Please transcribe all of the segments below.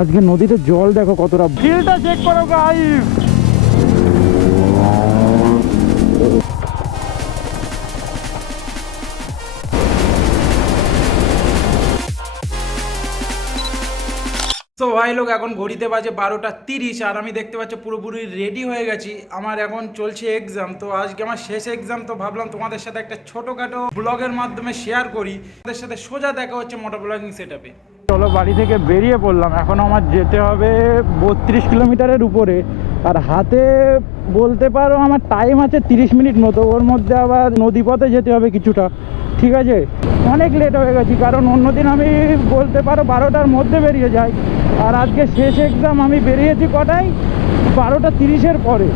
আজকে নদীতে জল দেখো কতটা, ভিড়টা চেক করো গাইস। তো ভাই লোক এখন ঘড়িতে বাজে 12:30 আর আমি দেখতে পাচ্ছি পুরোপুরি রেডি হয়ে গেছি। আমার এখন চলছে এক্সাম, তো আজকে আমার শেষ এক্সাম, তো ভাবলাম তোমাদের সাথে একটা ছোটোখাটো ব্লগের মাধ্যমে শেয়ার করি। তোমাদের সাথে সোজা দেখা হচ্ছে মোটর ব্লগিং সেটআপে। চলো বাড়ি থেকে বেরিয়ে পড়লাম। এখন আমার যেতে হবে 32 কিলোমিটারের উপরে, আর হাতে বলতে পারো আমার টাইম আছে 30 মিনিট মতো। ওর মধ্যে আবার নদীপথে যেতে হবে কিছুটা, ঠিক আছে। অনেক লেট হয়ে গেছি, কারণ অন্যদিন আমি বলতে পারো 12টার মধ্যে বেরিয়ে যাই, আর আজকে শেষ এক্সাম আমি বেরিয়েছি কটায়, 12:30-এর পরে।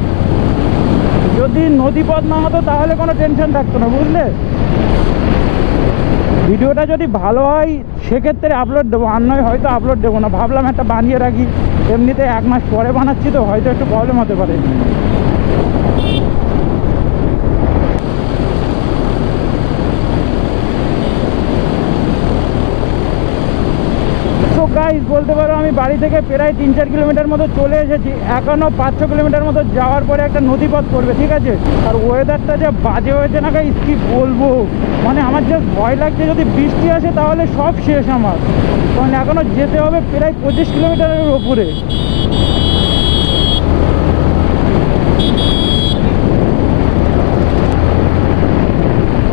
যদি নদীপথ না হতো তাহলে কোনো টেনশন থাকতো না, বুঝলে। ভিডিওটা যদি ভালো হয় সেক্ষেত্রে আপলোড দেবো, আর নয় হয়তো আপলোড দেবো না। ভাবলাম একটা বানিয়ে রাখি, এমনিতে 1 মাস পরে বানাচ্ছি, তো হয়তো একটু প্রবলেম হতে পারে। গাইস বলতে পারো আমি বাড়ি থেকে প্রায় 3-4 কিলোমিটার মতো চলে এসেছি। এখনও 5-6 কিলোমিটার মতো যাওয়ার পরে একটা নদীপথ পড়বে, ঠিক আছে। আর ওয়েদারটা যা বাজে হয়েছে না গাইস, কি বলবো, মানে আমার যে ভয় লাগছে যদি বৃষ্টি আসে তাহলে সব শেষ আমার। কারণ এখনও যেতে হবে প্রায় 25 কিলোমিটারের ওপরে।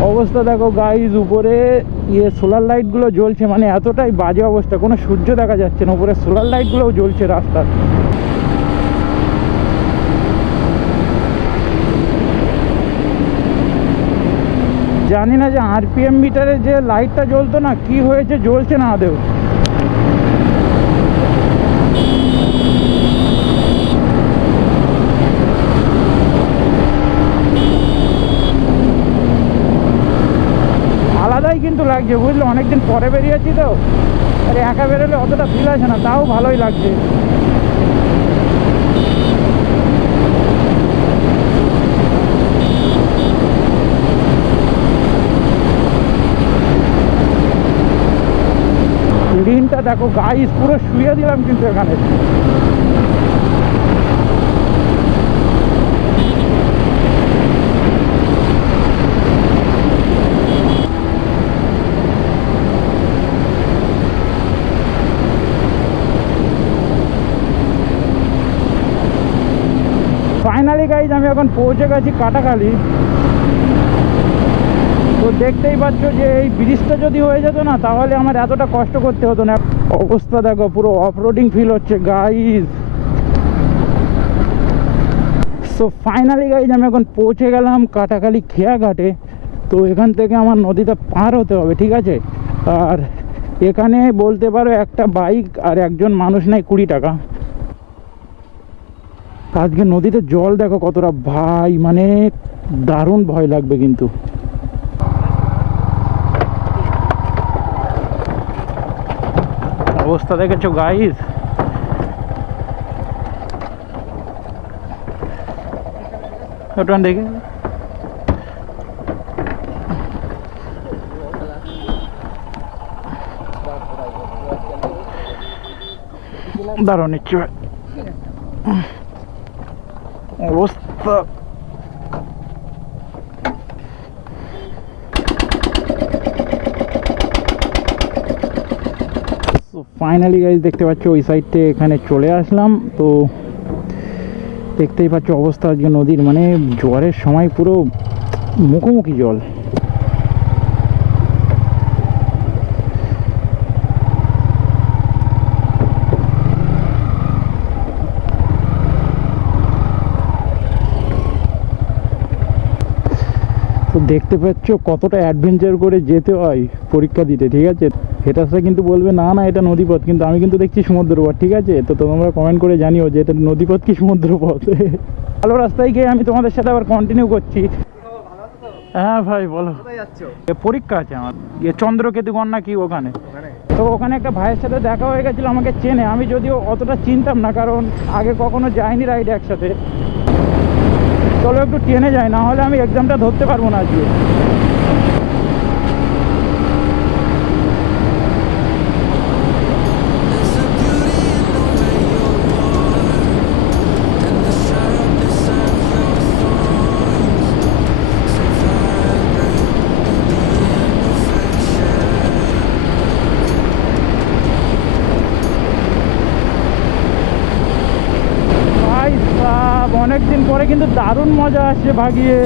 অবস্থা দেখো গাইজ, উপরে সোলার লাইটগুলো জ্বলছে, মানে এতটাই বাজে অবস্থা, কোনো সূর্য দেখা যাচ্ছে না, উপরে সোলার লাইটগুলোও জ্বলছে রাস্তার। জানি না যে আরপিএম মিটারে যে লাইটটা জ্বলতো না, কি হয়েছে, জ্বলছে না আদেও। আলাদাই কিন্তু লাগছে, বুঝলো, অনেকদিন পরে বেরিয়েছি তো, আর একা বেরোলে অতটা ফিল আসে না, তাও ভালোই লাগছে। লিনটা দেখো গাইস, পুরো শুয়ে দিলাম কিন্তু এখানে। ফাইনালি গাইজ আমি এখন পৌঁছে গেছি কাটাখালি। তো দেখতেই পাচ্ছ যে এই ব্রিজটা যদি হয়ে যেত না তাহলে আমার এতটা কষ্ট করতে হতো না। অবস্থা দেখো, পুরো অফরোডিং ফিল হচ্ছে গাইজ। সো ফাইনালি গাইজ আমি এখন পৌঁছে গেলাম কাটাখালি খেয়াঘাটে। তো এখান থেকে আমার নদীটা পার হতে হবে, ঠিক আছে। আর এখানে বলতে পারো একটা বাইক আর একজন মানুষ নেয় 20 টাকা। আজকে নদীতে জল দেখো কতটা, ভাই মানে দারুণ ভয় লাগবে কিন্তু। অবস্থা দেখেছো গাইস, ওটা দেখে দারুণ ইচ্ছে অবস্থা। ফাইনালি গাইজ দেখতে পাচ্ছ ওই সাইডে এখানে চলে আসলাম। তো দেখতেই পাচ্ছ অবস্থা আজকে নদীর, মানে জোয়ারের সময় পুরো মুখোমুখি জল। তো দেখতে পাচ্ছ কতটা অ্যাডভেঞ্চার করে যেতে হয় পরীক্ষা দিতে, ঠিক আছে। হেটাসরা কিন্তু বলবে না না এটা নদীপথ, কিন্তু আমি কিন্তু দেখছি সমুদ্রপথ, ঠিক আছে। তো তোমরা কমেন্ট করে জানিও যে এটা নদীপথ কি সমুদ্রপথ। ভালো রাস্তায় গিয়ে আমি তোমাদের সাথে আবার কন্টিনিউ করছি। হ্যাঁ ভাই বলো। পরীক্ষা আছে আমার, চন্দ্রকেতু গণনা কি ওখানে। তো ওখানে একটা ভাইয়ের সাথে দেখা হয়ে গেছিলো, আমাকে চেনে। আমি যদিও অতটা চিনতাম না, কারণ আগে কখনো যাইনি রাইডে একসাথে। চলো একটু ট্রেনে যাই, না হলে আমি এক্সামটা ধরতে পারবো না আজকে। পরে কিন্তু দারুণ মজা আসছে ভাগিয়ে।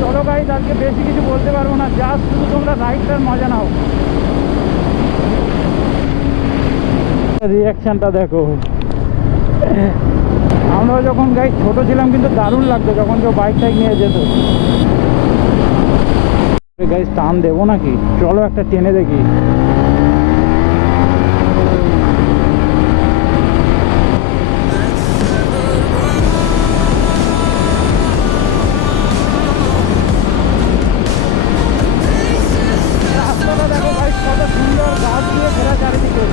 চলো গাইস, আজকে বেশি কিছু বলতে পারবো না, জাস্ট শুধু তোমরা রাইডটার মজা নাও। রিয়াকশনটা দেখো। আমরা যখন গাইস ছোট ছিলাম কিন্তু দারুণ লাগতো যখন কেউ বাইক টাইক নিয়ে যেত। গাইস টান দেবো নাকি? চলো একটা টেনে দেখি। রাস্তাটা দেখো গাইস কত সুন্দর, গাছ দিয়ে ঘেরা চারিদিকে।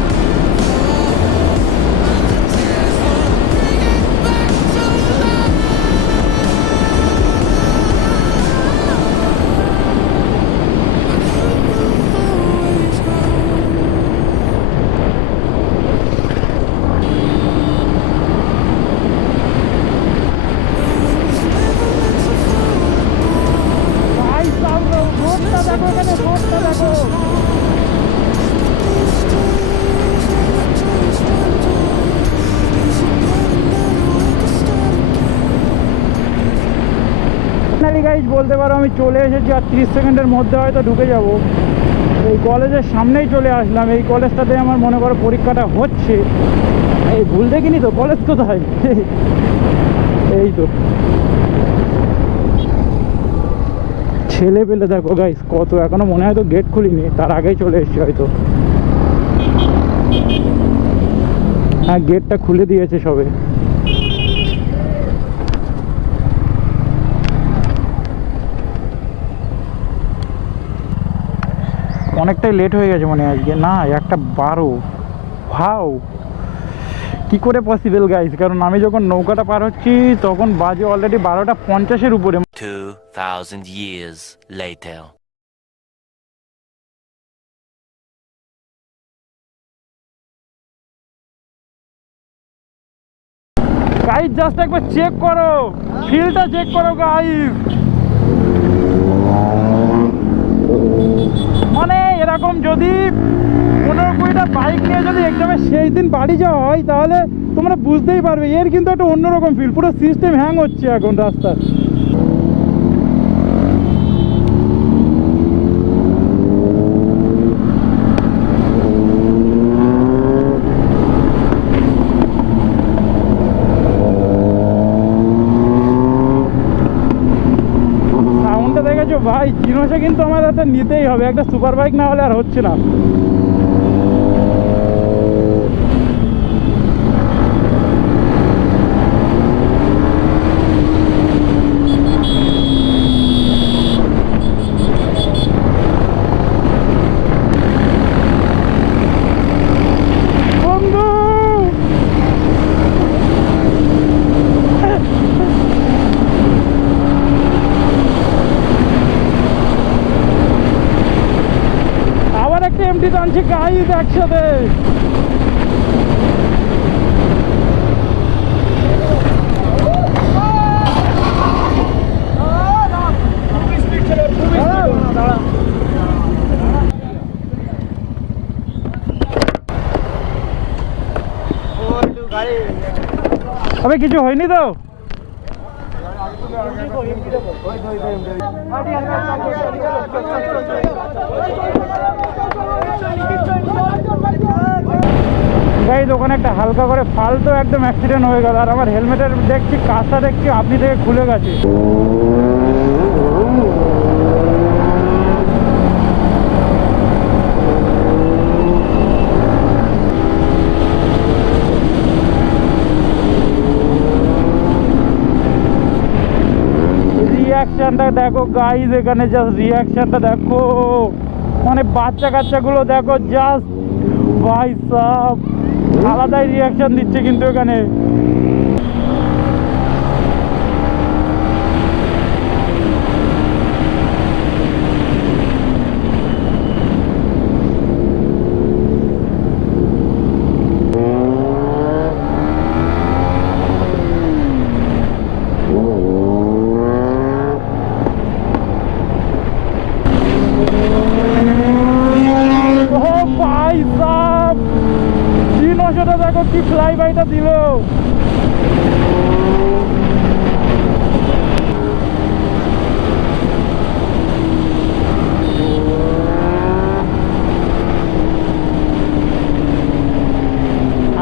ভাই সাহেব, রোডটা দেখো, এখানে রোডটা দেখো। ফাইনালি গাইজ বলতে পারো আমি চলে এসেছি, আর 30 সেকেন্ডের মধ্যে হয়তো ঢুকে যাব। এই কলেজের সামনেই চলে আসলাম। এই কলেজটাতে আমার মনে করো পরীক্ষাটা হচ্ছে। এই ভুল দেখিনি তো, কলেজ কোথায়? এই তো ছেলে পেলে দেখো গাইস কত, এখনো মনে হয় তো গেট খুলিনি, তার আগেই চলে এসেছি হয়তো। হ্যাঁ, গেটটা খুলে দিয়েছে সবে। অনেকটাই লেট হয়ে গেছে মনে হয় আজকে। না, 1:12। ভাও কি করে পসিবল গাইস, কারণ আমি যখন নৌকাটা পার হচ্ছি তখন বাজে অলরেডি 12:50-এর উপরে। 2000 years later. গাইস জাস্ট একবার চেক করো, ফিলটা চেক করো গাইস। মানে এরকম যদি 15-20টা বাইক নিয়ে যদি এক্সামে সেই দিন বাড়ি যাওয়া হয় তাহলে তোমরা বুঝতেই পারবে এর কিন্তু একটা অন্যরকম ফিল। পুরো সিস্টেম হ্যাং হচ্ছে এখন রাস্তা। সাউন্ডটা দেখেছো ভাই, জিনোসে কিন্তু আমার একটা নিতেই হবে, একটা সুপার বাইক না হলে আর হচ্ছে না। বন্ধু আবার একটা এমটি টানছে গাইস একসাথে। अबे কিছু হয়নি তো? গাইস ওখানে একটা হালকা করে ফালতু একদম অ্যাক্সিডেন্ট হয়ে গেল, আর আমার হেলমেটের দেখছি কাঁচটা দেখছি আপনি থেকে খুলে গেছে। রিয়াকশনটা দেখো গাইস, এখানে জাস্ট রিয়াকশনটা দেখো, মানে বাচ্চা কাচ্চাগুলো দেখো জাস্ট, ভাই সাব আলাদাই রিয়াকশন দিচ্ছে কিন্তু এখানে। কি ফ্লাই বাইটা দিল।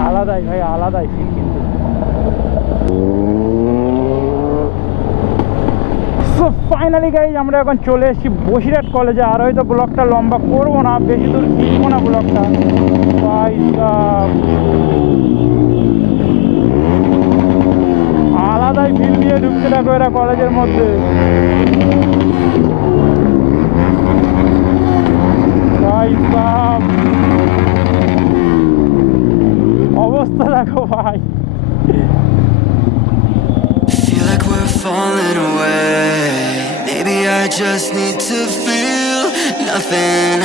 আলাদাই ভাই, আলাদাই ফিল কিন্তু। সো ফাইনালি গাইজ আমরা এখন চলে এসেছি বসিরহাট কলেজে। আর হয়তো ব্লগটা লম্বা করবো না, বেশি দূর ঘিরবো না ব্লগটা। ভাই আলাদাই ফিল দিয়ে ঢুকতে থাকো এরা কলেজের মধ্যে। ভাই অবস্থা দেখো ভাই। Feel like we're falling away. Maybe I just need to feel nothing.